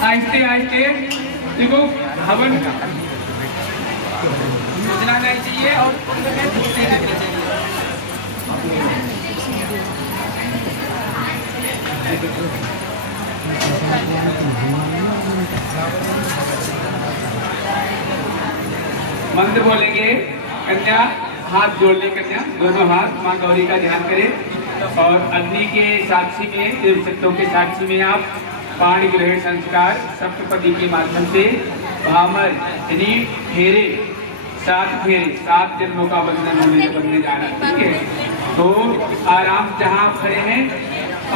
आहिस्ते आहिस्ते देखो हवन इतना नहीं चाहिए और मंत्र बोलेंगे। कन्या हाथ जोड़ ले, कन्या दोनों हाथ माँ गौरी का ध्यान करें और अग्नि के साक्षी में, देव शक्तों के साक्षी में आप पाणी ग्रहण संस्कार सप्तपदी के माध्यम से भामर यानी फेरे 7 जन्मों का बंधन बनने जा रहा है। ठीक है, तो आराम जहाँ आप खड़े हैं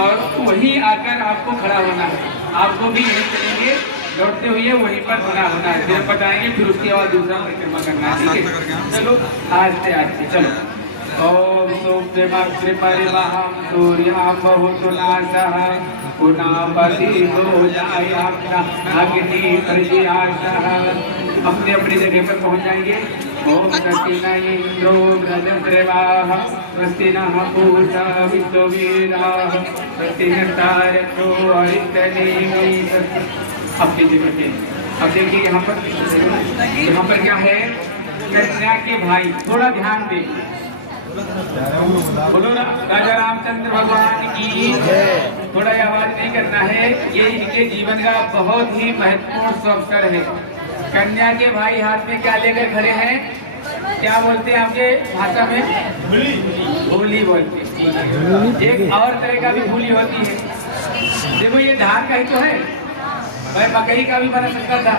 और वहीं आकर आपको खड़ा होना है। आपको भी यहीं चलेंगे, लौटते हुए वहीं पर खड़ा होना है। फिर बताएंगे, फिर उसके बाद दूसरा परिक्रमा करना है। ठीक है, चलो आस्ते आस्ते चलो। ओम सूर्याम बहुत नाशः पुनापति हो जाए अग्नि प्रज्यासः। अपने अपनी जगह पर पहुंच जाएंगे। ओम स्वस्ति न इंद्रो वृद्धश्रवाः स्वस्ति नः पूषा विश्ववेदाः स्वस्ति नस्तारक्षो अरिष्टनेमिः। अपनी जगह पे अब देखिए यहाँ पर क्या है, कन्या के भाई, थोड़ा ध्यान दे, बोलो ना राजा रामचंद्र भगवान की। थोड़ा आवाज नहीं करना है, ये इनके जीवन का बहुत ही महत्वपूर्ण अवसर है। कन्या के भाई हाथ में क्या लेकर खड़े हैं, क्या बोलते हैं आपके भाषा में? भूली बोलते हैं। एक और तरह का भी भूली होती है। देखो ये धान का ही तो है, भाई मकई का भी बन सकता था,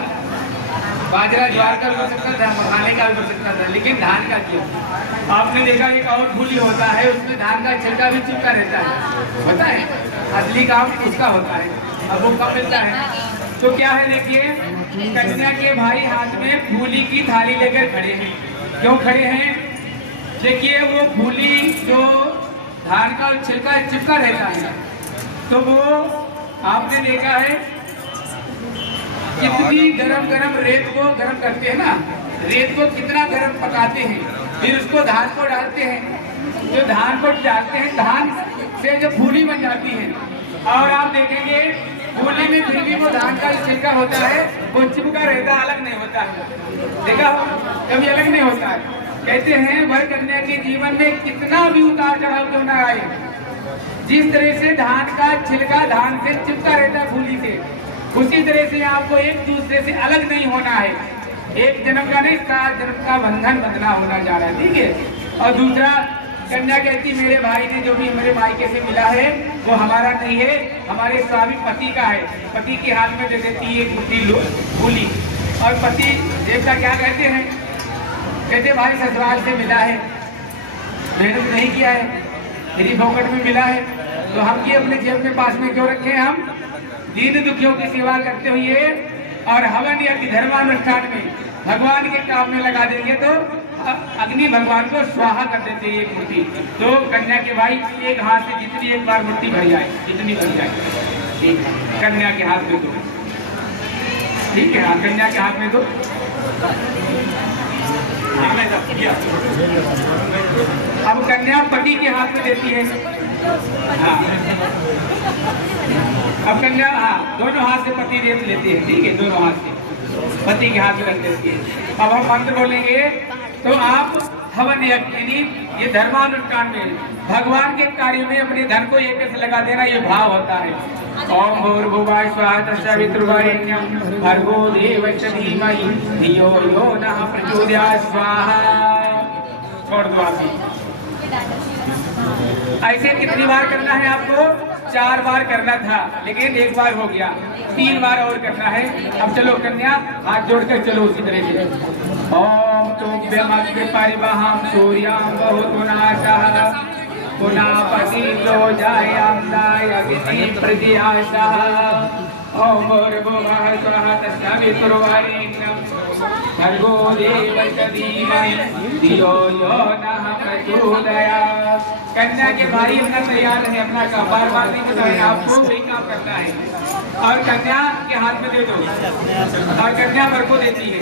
बाजरा ज्वार का भी बन सकता था, मखाने का भी बन सकता था, लेकिन धान का क्यों? आपने देखा एक और भूली होता है, उसमें धान का छिलका भी चिपका रहता है, पता है? असली काम उसका होता है, अब वो कब मिलता है? तो क्या है देखिए, कन्या के भाई हाथ में फूली की थाली लेकर खड़े हैं। क्यों खड़े हैं? देखिए वो फूली जो धान का छिलका चिपका रहता है, तो वो आपने देखा है कितनी गरम रेत को गरम करते हैं ना, रेत को कितना गरम पकाते हैं, फिर उसको धान को डालते हैं। जो धान को डालते हैं, धान से जो फूली बन जाती है, और आप देखेंगे फूली में फिर भी वो धान का छिलका होता है, वो चिपका रहता है, अलग नहीं होता है। देखा कभी अलग नहीं होता है। कहते हैं वह कन्या के जीवन में कितना भी उतार चढ़ाव क्यों ना आए, जिस तरह से धान का छिलका धान से चिपका रहता है फूली से, उसी तरह से आपको एक दूसरे से अलग नहीं होना है। एक जन्म का नहीं, 7 जन्म का बंधन बंधना होना जा रहा है। ठीक है, और दूसरा कन्या कहती मेरे भाई ने जो भी मेरे मायके से मिला है वो हमारा नहीं है, हमारे स्वामी पति का है। पति के हाथ में दे देती है एक मुट्ठी फूली, और पति देवता क्या कहते हैं? कहते भाई ससुराल से मिला है, मेहनत नहीं किया है, मेरी फोकट में मिला है, तो हम ये अपने जेब में पास में क्यों रखे? हम दीन दुखियों की सेवा करते हुए और हवन या धर्मानुष्ठान में भगवान के काम में लगा देंगे तो अग्नि भगवान को स्वाहा कर देते हैं एक मुट्ठी। तो कन्या के भाई एक हाथ से जितनी एक बार मुट्ठी भर जाए, जितनी भर जाए, ठीक है, कन्या के हाथ में दो। ठीक है, कन्या के हाथ में दो। अब कन्या पति के हाथ में देती है। हाँ, अब कन्या दोनों हाथ से पति देव लेते हैं। ठीक है, दोनों हाथ से पति के हाथ में रख देती है। अब हम मंत्र बोलेंगे तो आप हवन यानी ये धर्मानुष्ठान में भगवान के कार्य में अपने धन को एक से लगा देना, ये भाव होता है। ओम भूर्भुवः स्वः तत्सवितुर्वरेण्यं भर्गो देवस्य धीमहि धियो यो नः प्रचोदयात् स्वाहा। छोड़ दो आप। ऐसे कितनी बार करना है आपको? 4 बार करना था, लेकिन 1 बार हो गया, 3 बार और करना है। अब चलो कन्या हाथ जोड़कर चलो उसी तरह से। ओम तुभ्यमग्नि परिवहं सूर्यां बहुत नाशः पुनापति लो जायाम्नाय अग्नि प्रज्यासः। ओम भूर्भुवः स्वः तत्सवितुर्वरेण्यं भर्गो देवस्य धीमहि धियो यो नः प्रचोदयात्। कन्या के भाई अपना तैयार है, अपना काम बार नहीं बताया, आपको वही काम करना है। और कन्या के हाथ में दे दो, और कन्या वर को देती है।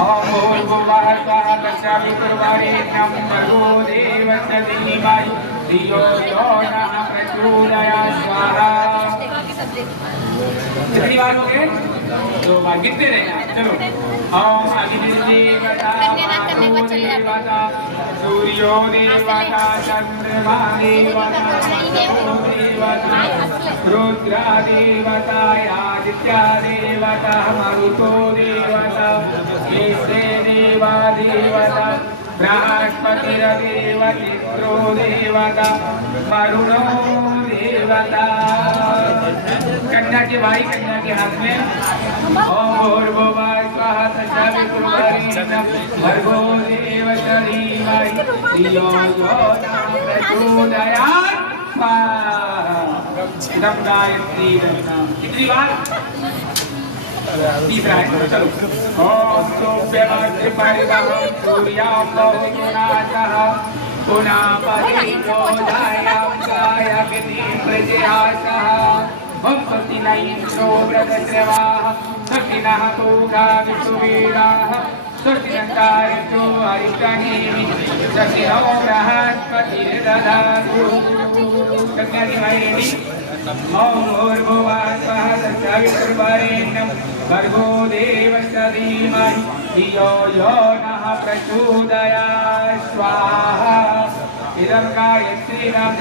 ओम भूर्भुवः स्वः तत्सवितुर्वरेण्यं भर्गो देवस्य धीमहि धियो यो नः प्रचोदयात्। प्रचोदयात् स्वाहा। कितनी बार हो गए? 2 बार। कितने रहे? चलो। ओम अग्निर्देवता वायुर्देवता सूर्यो देवता चंद्रमा देवता देवता रुद्रा देवता आदित्य देवता मरुतो देवता ईशे देवा देवता बृहस्पतिर्देव चित्रो देवता वरुणो देवता। कन्या के भाई कन्या के हाथ में ओम भूर्भुवः स्वः तत्सवितुर्वरेण्यं भर्गो देवस्य धीमहि धियो यो नः प्रचोदयात् स्वाहा। इदं गायत्री रत्नम्। कितनी बार? तीसरा है। चलो। ओम सोऽभ्यमर्त्यपरिवः सूर्याम्बोधुनाथः पुनापतितो धायां प्रजयासः। ओम स्वस्ति न इन्द्रो वृद्धश्रवाः स्वस्ति नः पूषा विश्ववेदाः स्वस्ति नस्तार्क्ष्यो अरिष्टनेमिः स्वस्ति नो बृहस्पतिर्दधातु। कन्या की भाई रेडी? ओम भूर्भुवः स्वः तत्सवितुर्वरेण्यं भर्गो देवस्य धीमहि धियो यो नः प्रचोदयात् स्वाहा। इदं गायत्री नाम